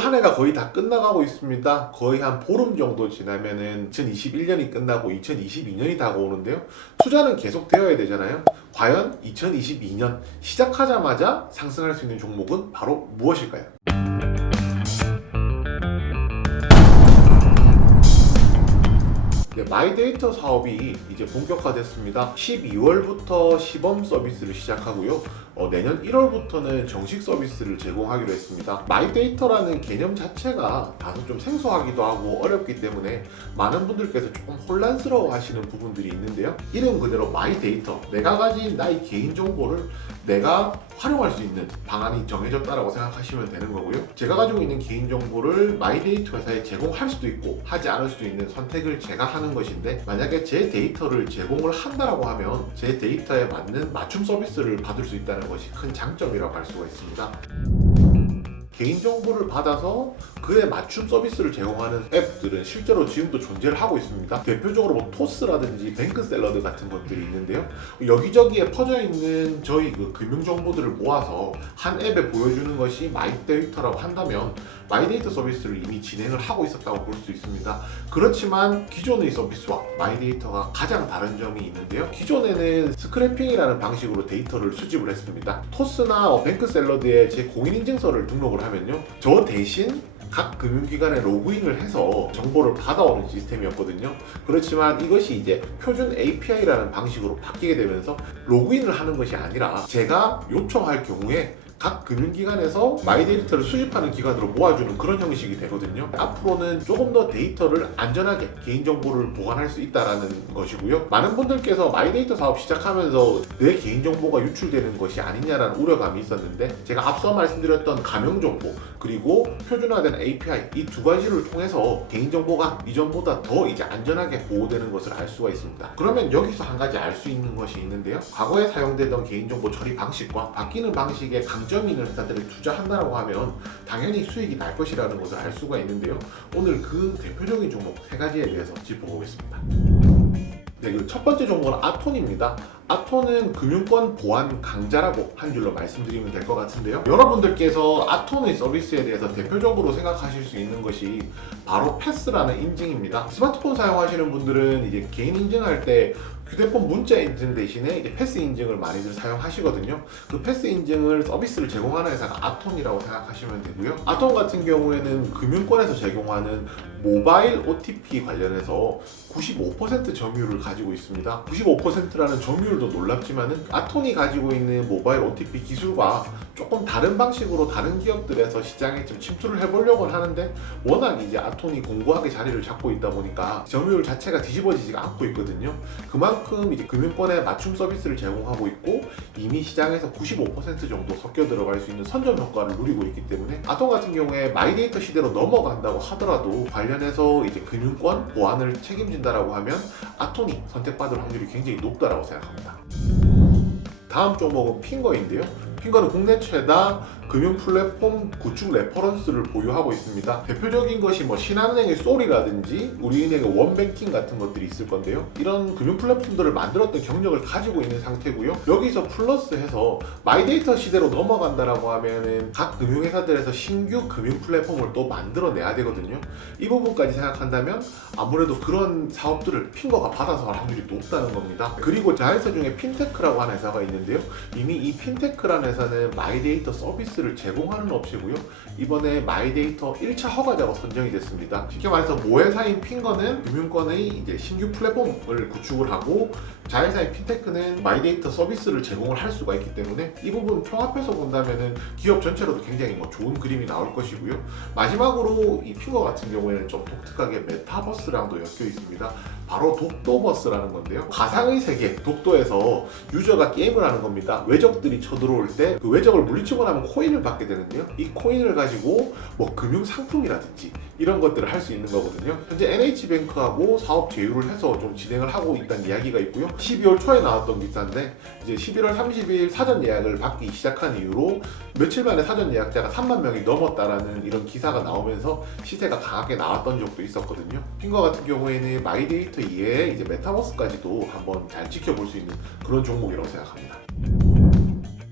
한 해가 거의 다 끝나가고 있습니다. 거의 한 보름 정도 지나면은 2021년이 끝나고 2022년이 다가오는데요. 투자는 계속 되어야 되잖아요. 과연 2022년 시작하자마자 상승할 수 있는 종목은 바로 무엇일까요? 마이데이터 사업이 이제 본격화됐습니다. 12월부터 시범 서비스를 시작하고요. 내년 1월부터는 정식 서비스를 제공하기로 했습니다. 마이데이터라는 개념 자체가 다소 좀 생소하기도 하고 어렵기 때문에 많은 분들께서 조금 혼란스러워 하시는 부분들이 있는데요. 이름 그대로 마이데이터, 내가 가진 나의 개인정보를 내가 활용할 수 있는 방안이 정해졌다라고 생각하시면 되는 거고요. 제가 가지고 있는 개인정보를 마이데이터 회사에 제공할 수도 있고 하지 않을 수도 있는 선택을 제가 하는 것인데, 만약에 제 데이터를 제공을 한다라고 하면 제 데이터에 맞는 맞춤 서비스를 받을 수 있다는 것이 큰 장점이라고 할 수가 있습니다. 개인정보를 받아서 그에 맞춤 서비스를 제공하는 앱들은 실제로 지금도 존재를 하고 있습니다. 대표적으로 뭐 토스라든지 뱅크샐러드 같은 것들이 있는데요. 여기저기에 퍼져 있는 저희 그 금융정보들을 모아서 한 앱에 보여주는 것이 마이데이터라고 한다면 마이데이터 서비스를 이미 진행을 하고 있었다고 볼 수 있습니다. 그렇지만 기존의 서비스와 마이데이터가 가장 다른 점이 있는데요. 기존에는 스크래핑이라는 방식으로 데이터를 수집을 했습니다. 토스나 뱅크샐러드에 제 공인인증서를 등록을 하면요, 저 대신 각 금융기관에 로그인을 해서 정보를 받아오는 시스템이었거든요. 그렇지만 이것이 이제 표준 API라는 방식으로 바뀌게 되면서 로그인을 하는 것이 아니라 제가 요청할 경우에 각 금융기관에서 마이데이터를 수집하는 기관으로 모아주는 그런 형식이 되거든요. 앞으로는 조금 더 데이터를 안전하게 개인정보를 보관할 수 있다는 것이고요. 많은 분들께서 마이데이터 사업 시작하면서 내 개인정보가 유출되는 것이 아니냐라는 우려감이 있었는데, 제가 앞서 말씀드렸던 가명정보 그리고 표준화된 API 이 두 가지를 통해서 개인정보가 이전보다 더 이제 안전하게 보호되는 것을 알 수가 있습니다. 그러면 여기서 한 가지 알 수 있는 것이 있는데요. 과거에 사용되던 개인정보 처리 방식과 바뀌는 방식의 장점이 있는 회사들을 투자한다고 하면 당연히 수익이 날 것이라는 것을 알 수가 있는데요. 오늘 그 대표적인 종목 세 가지에 대해서 짚어보겠습니다. 네, 그 첫 번째 종목은 아톤입니다. 아톤은 금융권 보안 강자라고 한 줄로 말씀드리면 될 것 같은데요. 여러분들께서 아톤의 서비스에 대해서 대표적으로 생각하실 수 있는 것이 바로 패스라는 인증입니다. 스마트폰 사용하시는 분들은 이제 개인 인증할 때 휴대폰 문자 인증 대신에 이제 패스 인증을 많이들 사용하시거든요. 그 패스 인증을 서비스를 제공하는 회사가 아톤이라고 생각하시면 되고요. 아톤 같은 경우에는 금융권에서 제공하는 모바일 OTP 관련해서 95% 점유율을 가지고 있습니다. 95%라는 점유율도 놀랍지만은 아톤이 가지고 있는 모바일 OTP 기술과 조금 다른 방식으로 다른 기업들에서 시장에 좀 침투를 해보려고 하는데, 워낙 이제 아톤이 공고하게 자리를 잡고 있다 보니까 점유율 자체가 뒤집어지지가 않고 있거든요. 그만큼 이제 금융권에 맞춤 서비스를 제공하고 있고 이미 시장에서 95% 정도 섞여 들어갈 수 있는 선점 효과를 누리고 있기 때문에, 아톤 같은 경우에 마이데이터 시대로 넘어간다고 하더라도 관련해서 이제 금융권 보안을 책임진다라고 하면 아톤이 선택받을 확률이 굉장히 높다라고 생각합니다. 다음 종목은 핑거인데요. 핑거는 국내 최다 금융 플랫폼 구축 레퍼런스를 보유하고 있습니다. 대표적인 것이 뭐 신한은행의 쏠이라든지 우리은행의 원뱅킹 같은 것들이 있을 건데요. 이런 금융 플랫폼들을 만들었던 경력을 가지고 있는 상태고요. 여기서 플러스해서 마이데이터 시대로 넘어간다라고 하면은 각 금융회사들에서 신규 금융 플랫폼을 또 만들어내야 되거든요. 이 부분까지 생각한다면 아무래도 그런 사업들을 핑거가 받아서 할 확률이 높다는 겁니다. 그리고 자회사 중에 핀테크라고 하는 회사가 있는데요. 이미 이 핀테크라는 회사는 마이데이터 서비스를 제공하는 업체고요. 이번에 마이데이터 1차 허가자로 선정이 됐습니다. 쉽게 말해서 모회사인 핑거는 금융권의 이제 신규 플랫폼을 구축을 하고, 자회사인 핀테크는 마이데이터 서비스를 제공을 할 수가 있기 때문에 이 부분 통합해서 본다면은 기업 전체로도 굉장히 좋은 그림이 나올 것이고요. 마지막으로 이 핑거 같은 경우에는 좀 독특하게 메타버스랑도 엮여 있습니다. 바로 독도버스라는 건데요. 가상의 세계 독도에서 유저가 게임을 하는 겁니다. 외적들이 쳐들어올 때 그 외적을 물리치고 나면 코인을 받게 되는데요. 이 코인을 가지고 뭐 금융 상품이라든지 이런 것들을 할 수 있는 거거든요. 현재 NH뱅크하고 사업 제휴를 해서 좀 진행을 하고 있다는 이야기가 있고요. 12월 초에 나왔던 기사인데 이제 11월 30일 사전 예약을 받기 시작한 이후로 며칠 만에 사전 예약자가 3만 명이 넘었다라는 이런 기사가 나오면서 시세가 강하게 나왔던 적도 있었거든요. 핑거 같은 경우에는 마이데이터 이외에 이제 메타버스까지도 한번 잘 지켜볼 수 있는 그런 종목이라고 생각합니다.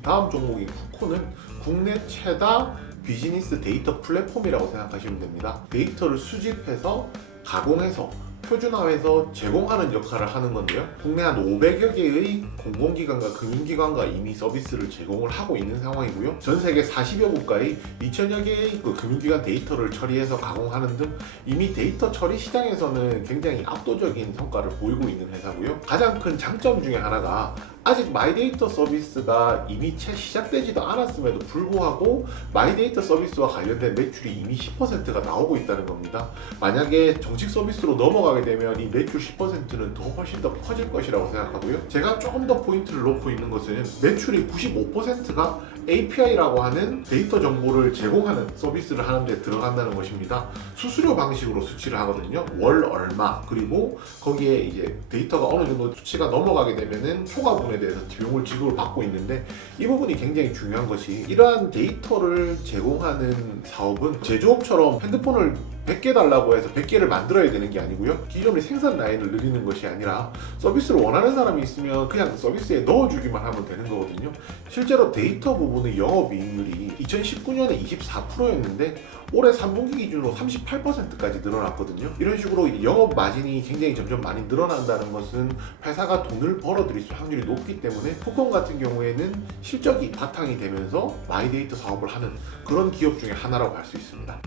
다음 종목인 쿠코는 국내 최다 비즈니스 데이터 플랫폼이라고 생각하시면 됩니다. 데이터를 수집해서 가공해서 표준화해서 제공하는 역할을 하는 건데요. 국내 한 500여 개의 공공기관과 금융기관과 이미 서비스를 제공을 하고 있는 상황이고요. 전 세계 40여 국가의 2000여 개의 그 금융기관 데이터를 처리해서 가공하는 등 이미 데이터 처리 시장에서는 굉장히 압도적인 성과를 보이고 있는 회사고요. 가장 큰 장점 중에 하나가 아직 마이데이터 서비스가 이미 채 시작되지도 않았음에도 불구하고 마이데이터 서비스와 관련된 매출이 이미 10%가 나오고 있다는 겁니다. 만약에 정식 서비스로 넘어가게 되면 이 매출 10%는 더 훨씬 더 커질 것이라고 생각하고요. 제가 조금 더 포인트를 놓고 있는 것은 매출의 95%가 API라고 하는 데이터 정보를 제공하는 서비스를 하는 데 들어간다는 것입니다. 수수료 방식으로 수치를 하거든요. 월 얼마, 그리고 거기에 이제 데이터가 어느 정도 수치가 넘어가게 되면은 초과 부분에 대해서 비용을 지급을 받고 있는데, 이 부분이 굉장히 중요한 것이, 이러한 데이터를 제공하는 사업은 제조업처럼 핸드폰을 100개 달라고 해서 100개를 만들어야 되는 게 아니고요. 기존의 생산 라인을 늘리는 것이 아니라 서비스를 원하는 사람이 있으면 그냥 서비스에 넣어주기만 하면 되는 거거든요. 실제로 데이터 부분의 영업이익률이 2019년에 24%였는데 올해 3분기 기준으로 38%까지 늘어났거든요. 이런 식으로 영업 마진이 굉장히 점점 많이 늘어난다는 것은 회사가 돈을 벌어들일 수 확률이 높기 때문에 포콘 같은 경우에는 실적이 바탕이 되면서 마이데이터 사업을 하는 그런 기업 중에 하나라고 할 수 있습니다.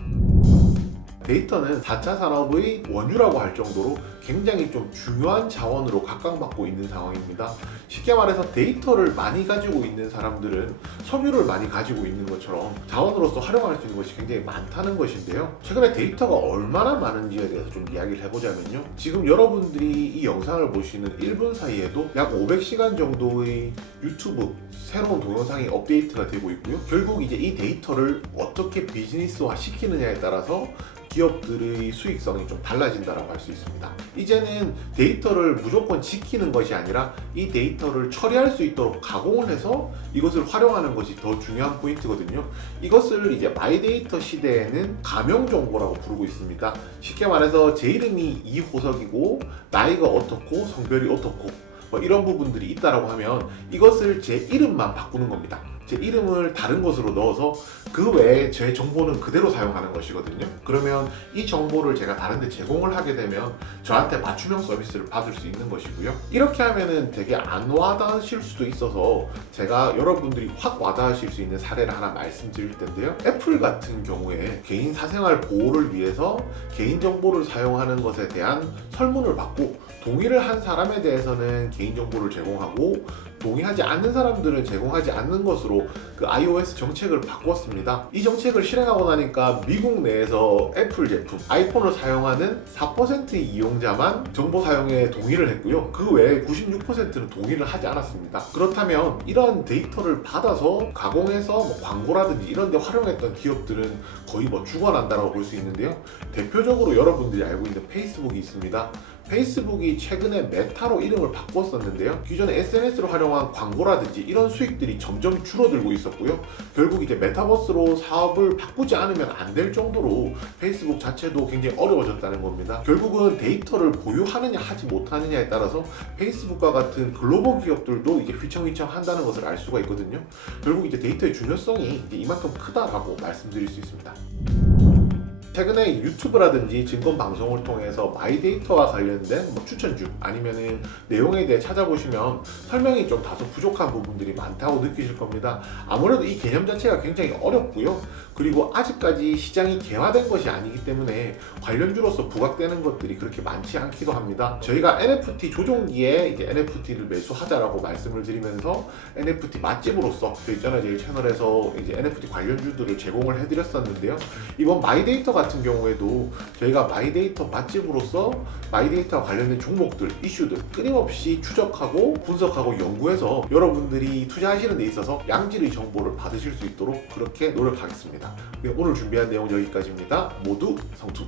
데이터는 4차 산업의 원유라고 할 정도로 굉장히 좀 중요한 자원으로 각광받고 있는 상황입니다. 쉽게 말해서 데이터를 많이 가지고 있는 사람들은 섬유를 많이 가지고 있는 것처럼 자원으로서 활용할 수 있는 것이 굉장히 많다는 것인데요. 최근에 데이터가 얼마나 많은지에 대해서 좀 이야기를 해보자면요. 지금 여러분들이 이 영상을 보시는 1분 사이에도 약 500시간 정도의 유튜브 새로운 동영상이 업데이트가 되고 있고요. 결국 이제 이 데이터를 어떻게 비즈니스화 시키느냐에 따라서 기업들의 수익성이 좀 달라진다고 할 수 있습니다. 이제는 데이터를 무조건 지키는 것이 아니라 이 데이터를 처리할 수 있도록 가공을 해서 이것을 활용하는 것이 더 중요한 포인트거든요. 이것을 이제 마이데이터 시대에는 가명 정보라고 부르고 있습니다. 쉽게 말해서 제 이름이 이호석이고 나이가 어떻고 성별이 어떻고 뭐 이런 부분들이 있다라고 하면 이것을 제 이름만 바꾸는 겁니다. 제 이름을 다른 것으로 넣어서 그 외에 제 정보는 그대로 사용하는 것이거든요. 그러면 이 정보를 제가 다른 데 제공을 하게 되면 저한테 맞춤형 서비스를 받을 수 있는 것이고요. 이렇게 하면은 되게 안 와닿으실 수도 있어서 제가 여러분들이 확 와닿으실 수 있는 사례를 하나 말씀드릴 텐데요. 애플 같은 경우에 개인 사생활 보호를 위해서 개인정보를 사용하는 것에 대한 설문을 받고 동의를 한 사람에 대해서는 개인정보를 제공하고 동의하지 않는 사람들은 제공하지 않는 것으로 그 iOS 정책을 바꿨습니다. 이 정책을 실행하고 나니까 미국 내에서 애플 제품, 아이폰을 사용하는 4%의 이용자만 정보 사용에 동의를 했고요. 그 외에 96%는 동의를 하지 않았습니다. 그렇다면 이러한 데이터를 받아서 가공해서 뭐 광고라든지 이런 데 활용했던 기업들은 거의 뭐 죽어난다고 볼 수 있는데요. 대표적으로 여러분들이 알고 있는 페이스북이 있습니다. 페이스북이 최근에 메타로 이름을 바꿨었는데요. 기존에 SNS로 활용한 광고라든지 이런 수익들이 점점 줄어들고 있었고요. 결국 이제 메타버스로 사업을 바꾸지 않으면 안 될 정도로 페이스북 자체도 굉장히 어려워졌다는 겁니다. 결국은 데이터를 보유하느냐 하지 못하느냐에 따라서 페이스북과 같은 글로벌 기업들도 이제 휘청휘청 한다는 것을 알 수가 있거든요. 결국 이제 데이터의 중요성이 이제 이만큼 크다라고 말씀드릴 수 있습니다. 최근에 유튜브라든지 증권 방송을 통해서 마이데이터와 관련된 뭐 추천주 아니면은 내용에 대해 찾아보시면 설명이 좀 다소 부족한 부분들이 많다고 느끼실 겁니다. 아무래도 이 개념 자체가 굉장히 어렵고요. 그리고 아직까지 시장이 개화된 것이 아니기 때문에 관련주로서 부각되는 것들이 그렇게 많지 않기도 합니다. 저희가 NFT 조종기에 이제 NFT를 매수하자라고 말씀을 드리면서 NFT 맛집으로서 저 있잖아요, 저희 채널에서 이제 NFT 관련주들을 제공을 해드렸었는데요. 이번 마이데이터 같은 경우에도 저희가 마이데이터 맛집으로서 마이데이터와 관련된 종목들, 이슈들 끊임없이 추적하고 분석하고 연구해서 여러분들이 투자하시는 데 있어서 양질의 정보를 받으실 수 있도록 그렇게 노력하겠습니다. 네, 오늘 준비한 내용은 여기까지입니다. 모두 성투!